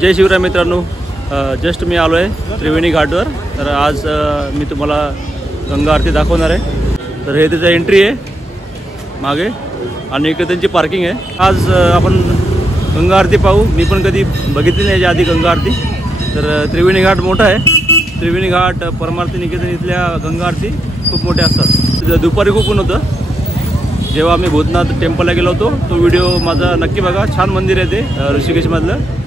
जय शिवराय मित्रांनो, जस्ट मी आलो आहे त्रिवेणी घाटवर। तर आज मी तुम्हाला गंगा आरती दाखवणार आहे। तर हे त्याचं एंट्री आहे मागे आणि इकडे त्यांची पार्किंग आहे। आज आपण गंगा आरती पाहू। मी पण कधी बघितली नाही याच्या आधी गंगा आरती। तर त्रिवेणी घाट मोठा आहे। त्रिवेणी घाट परमार्थ निकेतन इथल्या गंगा आरती खूप मोठ्या असतात। दुपारी खूप ऊन होतं जेव्हा आम्ही भूतनाथ टेम्पलला गेलो होतो। तो व्हिडिओ माझा नक्की बघा। छान मंदिर आहे ते ऋषिकेशमधलं।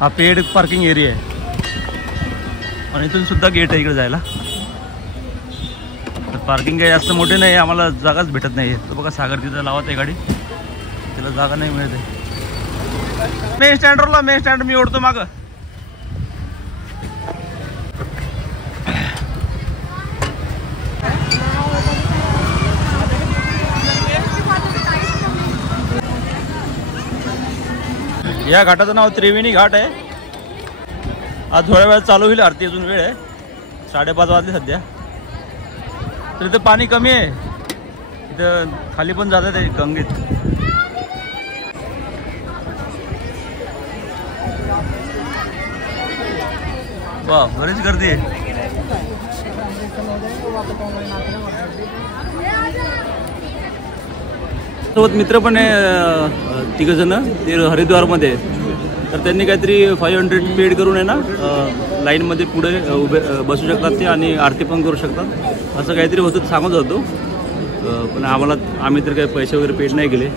हा पेड पार्किंग एरिया आहे आणि इथून सुद्धा गेट आहे इकडे जायला। तर पार्किंग काही जास्त मोठे नाही, आम्हाला जागाच भेटत नाही। तो बघा सागर तिथं लावत आहे गाडी, तिला जागा नाही मिळत आहे। मेन स्टँडवरला, मेन स्टँड मी ओढतो मागं। या घाटाचं नाव त्रिवेणी घाट आहे। आज थोड्या वेळात चालू होईल आरती, अजून वेळ आहे, 5:30 वाजले सध्या। तर इथं पाणी कमी आहे, इथं खाली पण जातात आहे गंगेत। वा, बरीच गर्दी आहे। सोबत मित्र पण आहे, तिघ जण ते हरिद्वारमध्ये। तर त्यांनी काहीतरी 500 पेड करून आहे ना लाईनमध्ये पुढे उभे बसू शकतात ते आणि आरती पण करू शकतात, असं काहीतरी होतं सांगत होतो। पण आम्ही तर काही पैसे वगैरे पेड नाही केले।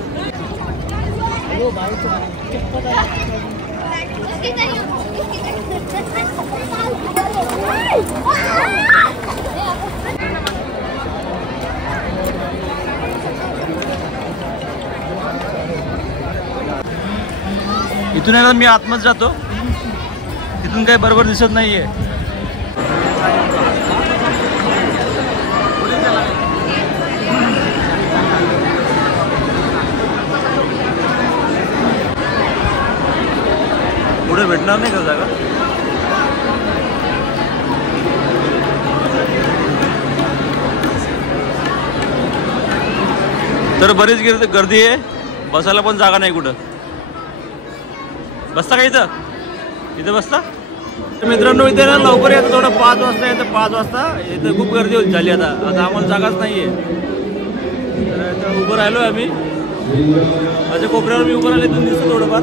इथून आहे ना मी आतमध्ये जातो, तिथून काही बरोबर दिसत नाहीये। पुढे भेटणार नाही का जागा? तर बरीच गर्दी आहे, बसायला पण जागा नाही कुठं। बसता का इथं बसता? मित्रांनो इथे ना लवकर येतं, थोडं 5 वाजता येतं। 5 वाजता इथं खूप गर्दी झाली आता आम्हाला जागाच नाहीये। तर इथं उभं राहिलो आम्ही, माझ्या कोपऱ्यावर मी उभं राहिले, इथून दिसतं थोडंफार।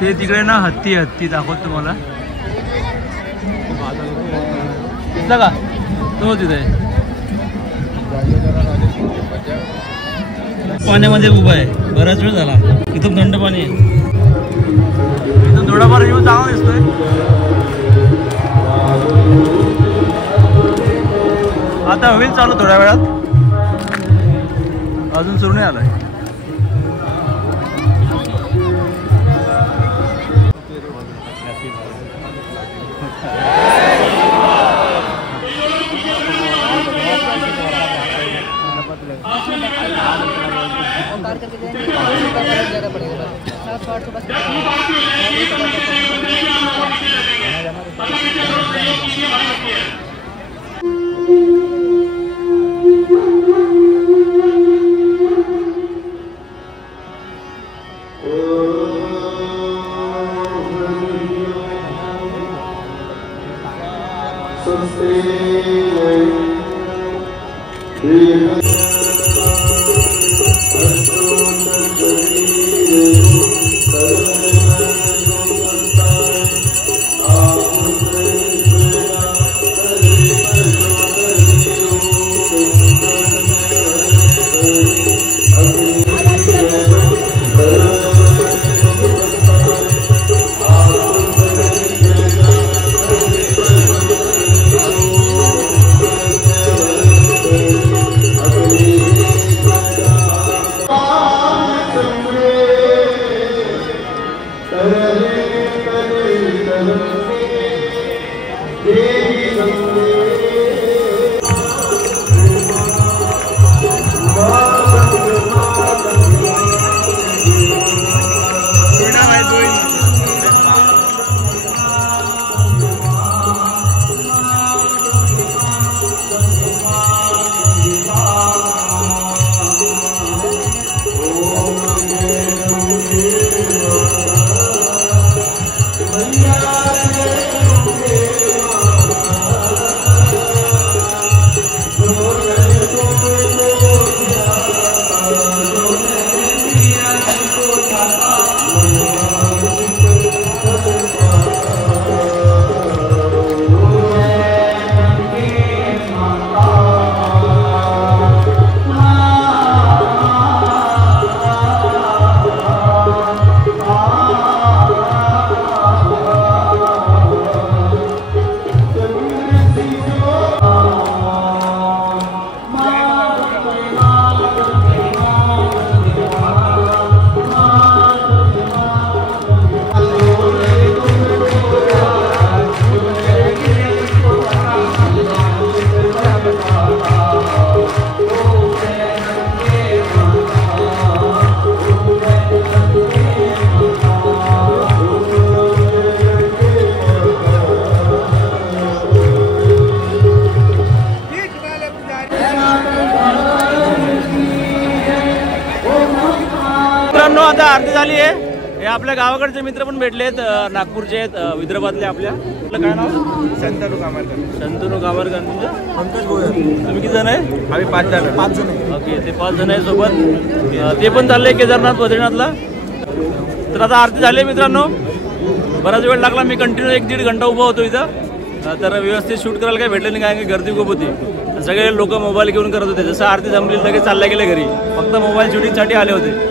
ते तिकडे ना हत्ती दाखवतो तुम्हाला। दिसला का तो? तिथे पाण्यामध्ये उभा आहे, बराच वेळ झाला। इथून थंड पाणी आहे, इथून थोडाफार येऊन चांगला दिसतोय। आता होईल चालू थोड्या वेळात, अजून सुरू नाही आलाय। मित्रांनो आता आरती झाली आहे. हे आपल्या गावाकडचे मित्र पण भेटले आहेत, नागपूरचे आहेत, विदर्भातले. आपल्या काय नाव? शंतनू कामरकर. शंतनू कामरकर. तुमचं? पंकज भोयर. तुम्ही किती जण आहे? आम्ही 5 जण. ओके, ते 5 जण आहे सोबत. ते पण चालले केदारनाथ बद्रीनाथला. तर आता आरती झाली आहे मित्रांनो. बराच वेळ लागला, मी कंटिन्यू 1-1.5 घंटा उभा होतो इथं. तर व्यवस्थित शूट करायला काही भेटलं नाही, काय गर्दी खूप होती. सगळे लोक मोबाईल घेऊन करत होते. जसं आरती जमली लगेच चालल्या गेले घरी, फक्त मोबाईल शूटिंगसाठी आले होते.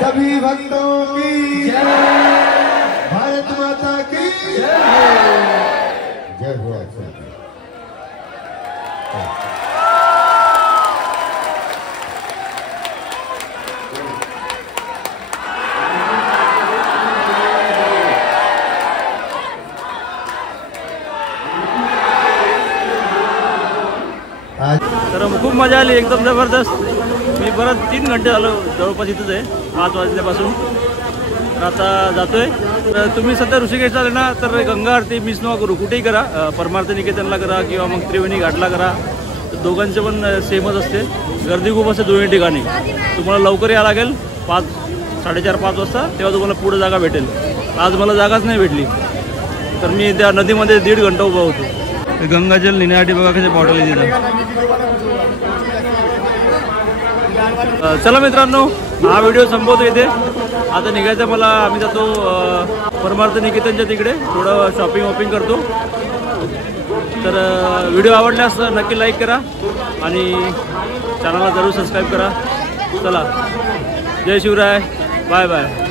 सभी भक्तों की जय, भारत माता की जय, जय हो। तर खूप मजा आली, एकदम जबरदस्त. मी परत 3 घंटे झालो जवळपास इथंच आहे, 5 वाजल्यापासून. तर आता जातोय. तर तुम्ही सध्या ऋषिकेशला आले ना, तर गंगा आरती मिस नका करू. कुठेही करा, परमार्थ निकेतनला करा किंवा मग त्रिवेणी घाटला करा. तर दोघांचे पण सेमच असते. गर्दी खूप असते दोन्ही ठिकाणी. तुम्हाला लवकर यावं लागेल, 4:30-5 वाजता, तेव्हा तुम्हाला पुढे जागा भेटेल. आज मला जागाच नाही भेटली, तर मी त्या नदीमध्ये 1.5 घंटा उभा होतो. गंगाजल नेण्यासाठी बघा कसे बॉटल आहे तिथं. चला मित्रांनो, हा व्हिडिओ संपवतो इथे. आता निघायचं मला. आम्ही जातो परमार्थ निकेतनच्या तिकडे, थोडं शॉपिंग करतो. तर व्हिडिओ आवडल्यास नक्की लाईक करा आणि चॅनलला जरूर सबस्क्राईब करा. चला, जय शिवराय, बाय बाय.